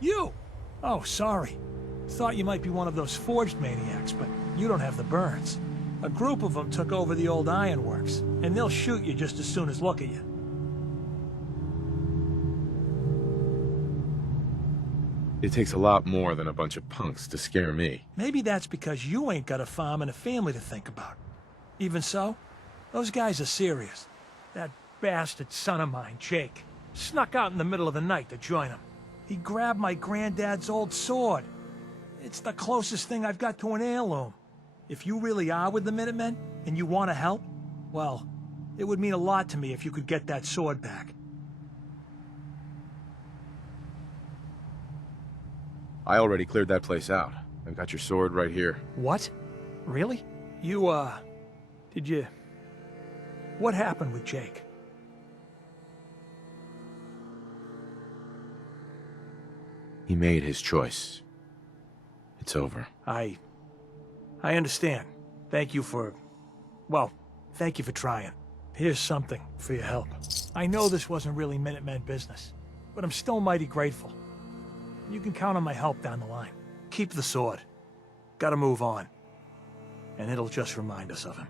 You! Oh, sorry. Thought you might be one of those forged maniacs, but you don't have the burns. A group of them took over the old ironworks, and they'll shoot you just as soon as look at you. It takes a lot more than a bunch of punks to scare me. Maybe that's because you ain't got a farm and a family to think about. Even so, those guys are serious. That bastard son of mine, Jake, snuck out in the middle of the night to join them. He grabbed my granddad's old sword. It's the closest thing I've got to an heirloom. If you really are with the Minutemen, and you want to help, well, it would mean a lot to me if you could get that sword back. I already cleared that place out. I've got your sword right here. What? Really? You, did you... What happened with Jake? He made his choice. It's over. I understand. Thank you for... Well, thank you for trying. Here's something for your help. I know this wasn't really Minutemen business, but I'm still mighty grateful. You can count on my help down the line. Keep the sword. Gotta move on. And it'll just remind us of him.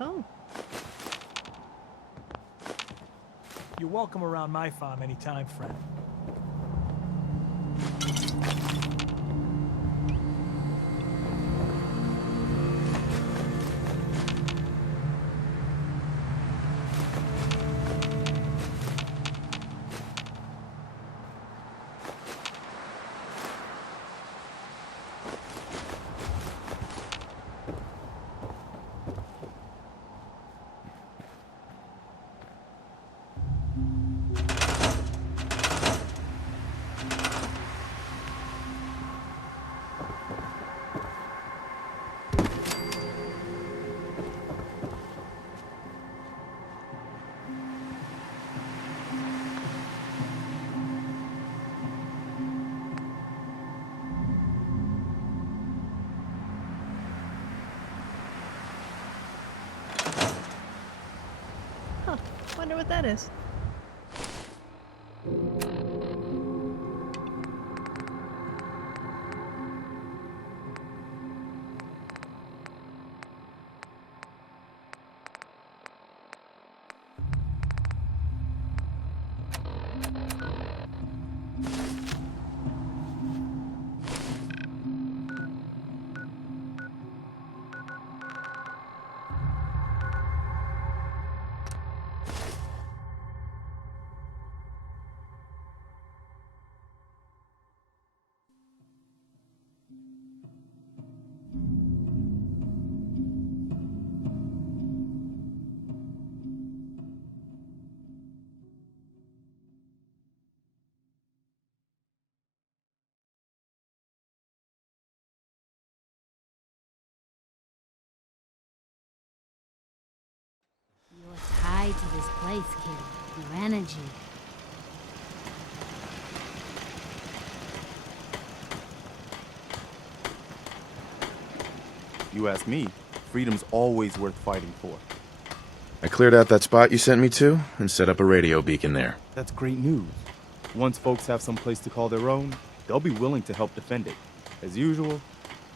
Oh. You're welcome around my farm anytime, friend. Wonder what that is. You're tied to this place, kid. Your energy. You ask me, freedom's always worth fighting for. I cleared out that spot you sent me to and set up a radio beacon there. That's great news. Once folks have some place to call their own, they'll be willing to help defend it. As usual,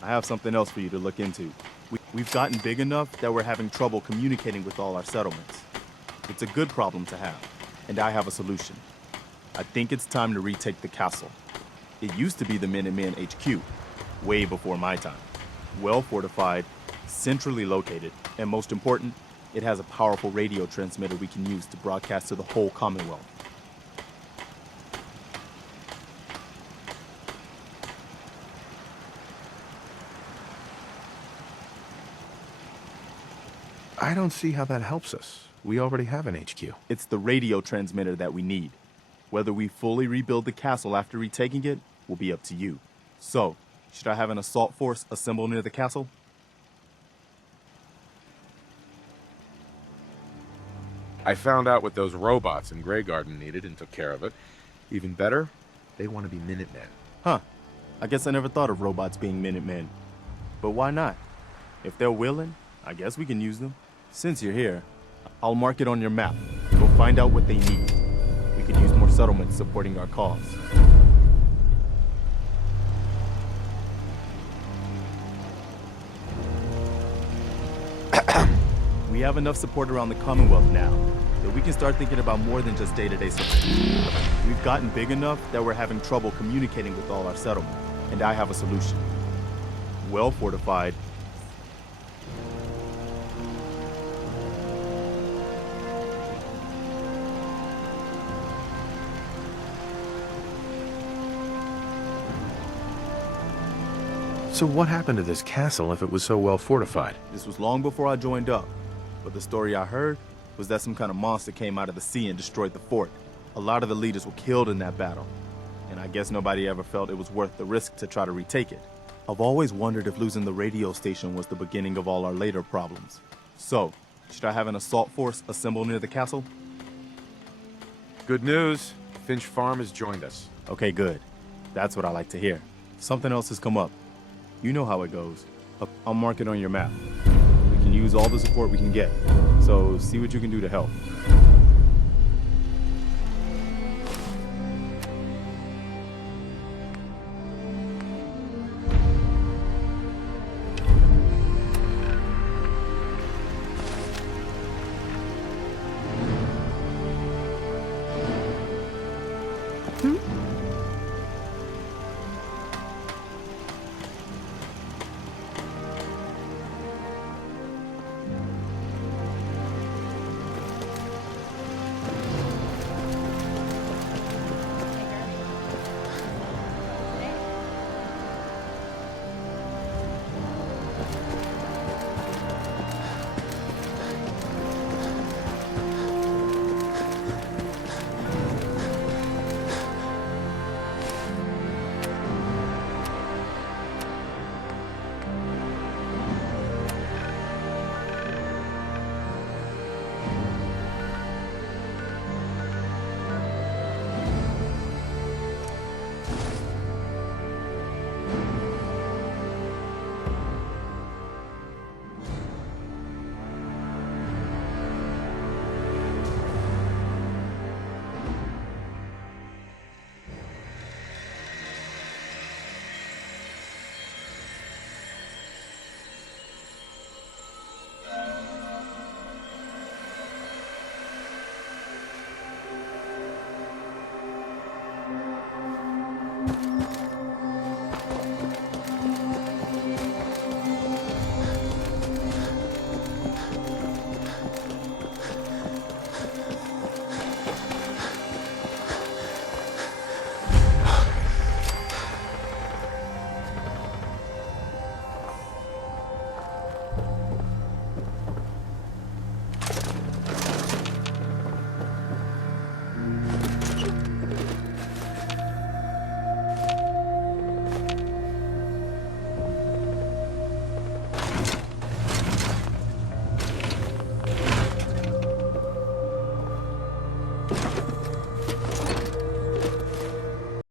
I have something else for you to look into. We've gotten big enough that we're having trouble communicating with all our settlements. It's a good problem to have, and I have a solution. I think it's time to retake the castle. It used to be the Minutemen HQ, way before my time. Well fortified, centrally located, and most important, it has a powerful radio transmitter we can use to broadcast to the whole Commonwealth. I don't see how that helps us. We already have an HQ. It's the radio transmitter that we need. Whether we fully rebuild the castle after retaking it will be up to you. So, should I have an assault force assemble near the castle? I found out what those robots in Grey Garden needed and took care of it. Even better, They want to be Minutemen. Huh. I guess I never thought of robots being Minutemen. But why not? If they're willing, I guess we can use them. Since you're here, I'll mark it on your map. Go find out what they need. We could use more settlements supporting our cause. We have enough support around the Commonwealth now that we can start thinking about more than just day-to-day support. We've gotten big enough that we're having trouble communicating with all our settlements, and I have a solution. Well fortified. So what happened to this castle if it was so well fortified? This was long before I joined up, but the story I heard was that some kind of monster came out of the sea and destroyed the fort. A lot of the leaders were killed in that battle, and I guess nobody ever felt it was worth the risk to try to retake it. I've always wondered if losing the radio station was the beginning of all our later problems. So, should I have an assault force assemble near the castle? Good news. Finch Farm has joined us. Okay, good. That's what I like to hear. Something else has come up. You know how it goes. I'll mark it on your map. We can use all the support we can get, so see what you can do to help.